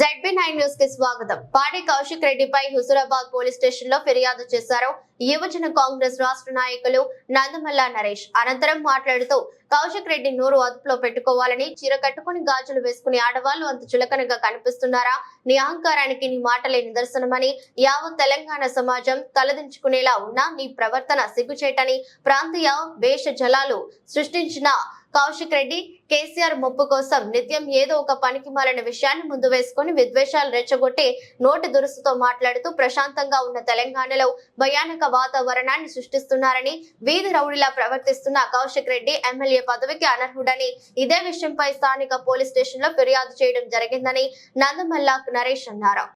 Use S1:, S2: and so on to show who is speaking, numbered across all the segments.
S1: ZB nine న్యూస్కి స్వాగతం. పాడి కౌశిక్ రెడ్డిపై హుజురాబాద్ పోలీస్ స్టేషన్లో ఫిర్యాదు చేశారు యువజన కాంగ్రెస్ రాష్ట్ర నాయకులు నందమల్ల నరేష్. అనంతరం మాట్లాడుతూ కౌశిక్ రెడ్డి నోరు అదుపులో పెట్టుకోవాలని చీర కట్టుకుని గాజులు వేసుకుని ఆడవాళ్ళు అంత చులకనగా కనిపిస్తున్నారా? నీ అహంకారానికి నీ మాటలే నిదర్శనమని యావత్ తెలంగాణ సమాజం తలదించుకునేలా ఉన్నా నీ ప్రవర్తన సిగ్గుచేటని ప్రాంతీయ వేష జలాలు సృష్టించిన కౌశిక్ రెడ్డి కేసీఆర్ ముప్పు కోసం నిత్యం ఏదో ఒక పనికి మాలిన విషయాన్ని ముందు వేసుకుని విద్వేషాలు రెచ్చగొట్టి నోటి దురుసుతో మాట్లాడుతూ ప్రశాంతంగా ఉన్న తెలంగాణలో భయానక వాతావరణాన్ని సృష్టిస్తున్నారని వీధి రౌడీలా ప్రవర్తిస్తున్న కౌశిక్ రెడ్డి ఎమ్మెల్యే పదవికి అనర్హుడని ఇదే విషయంపై స్థానిక పోలీస్ స్టేషన్లో ఫిర్యాదు చేయడం జరిగిందని నందమల్ల నరేష్ అన్నారు.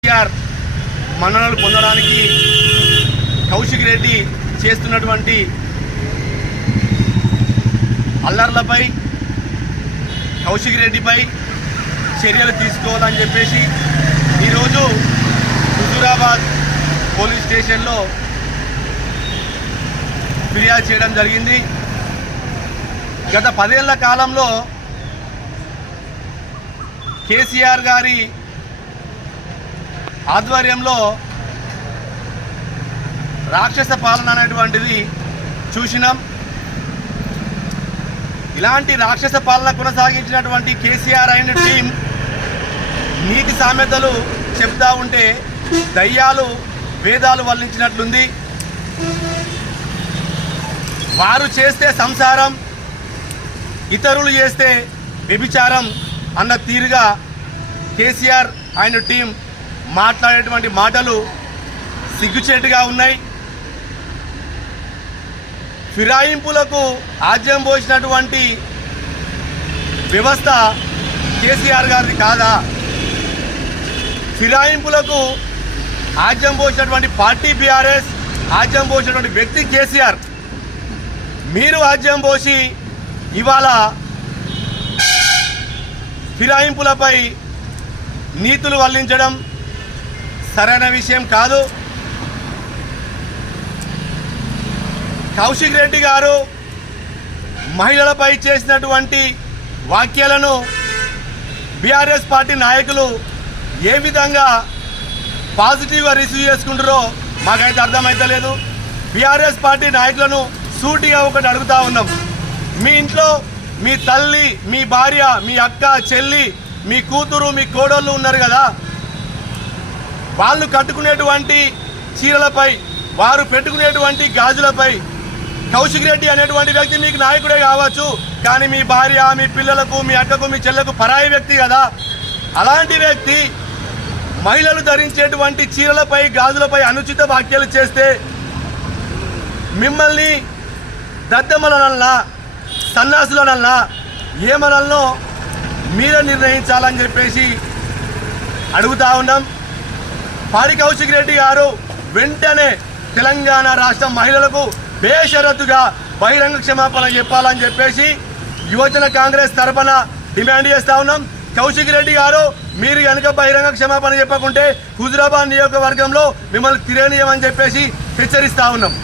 S2: మన్ననలు పొందడానికి కౌశిక్ రెడ్డి చేస్తున్నటువంటి అల్లర్లపై కౌశిక్ రెడ్డిపై చర్యలు తీసుకోవాలని చెప్పేసి ఈరోజు హుజూరాబాద్ పోలీస్ స్టేషన్లో ఫిర్యాదు చేయడం జరిగింది. గత పదేళ్ళ కాలంలో కేసీఆర్ గారి ఆధ్వర్యంలో రాక్షస పాలన అనేటువంటిది చూసినాం. ఇలాంటి రాక్షస పాలన కొనసాగించినటువంటి కేసీఆర్ అయిన టీం నీతి సామెతలు చెప్తా ఉంటే దయ్యాలు వేదాలు వల్లించినట్లుంది. వారు చేస్తే సంసారం ఇతరులు చేస్తే వ్యభిచారం అన్న తీరుగా కేసీఆర్ ఆయన టీం మాట్లాడేటువంటి మాటలు సిగ్గుచేటుగా ఉన్నాయి. ఫిరాయింపులకు ఆజ్యం పోసినటువంటి వ్యవస్థ కేసీఆర్ గారిది కాదా? ఫిరాయింపులకు ఆజ్యం పోసినటువంటి పార్టీ బీఆర్ఎస్ ఆజ్యం పోసినటువంటి వ్యక్తి కేసీఆర్. మీరు ఆజ్యం పోసి ఇవాళ ఫిరాయింపులపై నీతులు వల్లించడం సరైన విషయం కాదు. కౌశిక్ రెడ్డి గారు మహిళలపై చేసినటువంటి వాక్యాలను బీఆర్ఎస్ పార్టీ నాయకులు ఏ విధంగా పాజిటివ్గా రిసీవ్ చేసుకుంటారో మాకైతే అర్థమైతలేదు. బీఆర్ఎస్ పార్టీ నాయకులను సూటిగా ఒకటి అడుగుతా ఉన్నాం. మీ ఇంట్లో మీ తల్లి మీ భార్య మీ అక్క చెల్లి మీ కూతురు మీ కోడళ్ళు ఉన్నారు కదా. వాళ్ళు కట్టుకునేటువంటి చీరలపై వారు పెట్టుకునేటువంటి గాజులపై కౌశిక్ రెడ్డి అనేటువంటి వ్యక్తి మీకు నాయకుడే కావచ్చు కానీ మీ భార్య మీ పిల్లలకు మీ అక్కకు మీ చెల్లకు పరాయి వ్యక్తి కదా. అలాంటి వ్యక్తి మహిళలు ధరించేటువంటి చీరలపై గాజులపై అనుచిత వ్యాఖ్యలు చేస్తే మిమ్మల్ని దద్దమలనల్లా సన్నాసులనల్లా ఏమనల్లో మీరే నిర్ణయించాలని చెప్పేసి అడుగుతా ఉన్నాం. పాడి కౌశిక్ రెడ్డి గారు వెంటనే తెలంగాణ రాష్ట్ర మహిళలకు బేషరతుగా బహిరంగ క్షమాపణ చెప్పాలని చెప్పేసి యువజన కాంగ్రెస్ తరఫున డిమాండ్ చేస్తా ఉన్నాం. కౌశిక్ రెడ్డి గారు మీరు కనుక బహిరంగ క్షమాపణ చెప్పకుంటే హుజురాబాద్ నియోజకవర్గంలో మిమ్మల్ని తిరగనీయమని చెప్పేసి హెచ్చరిస్తా ఉన్నాం.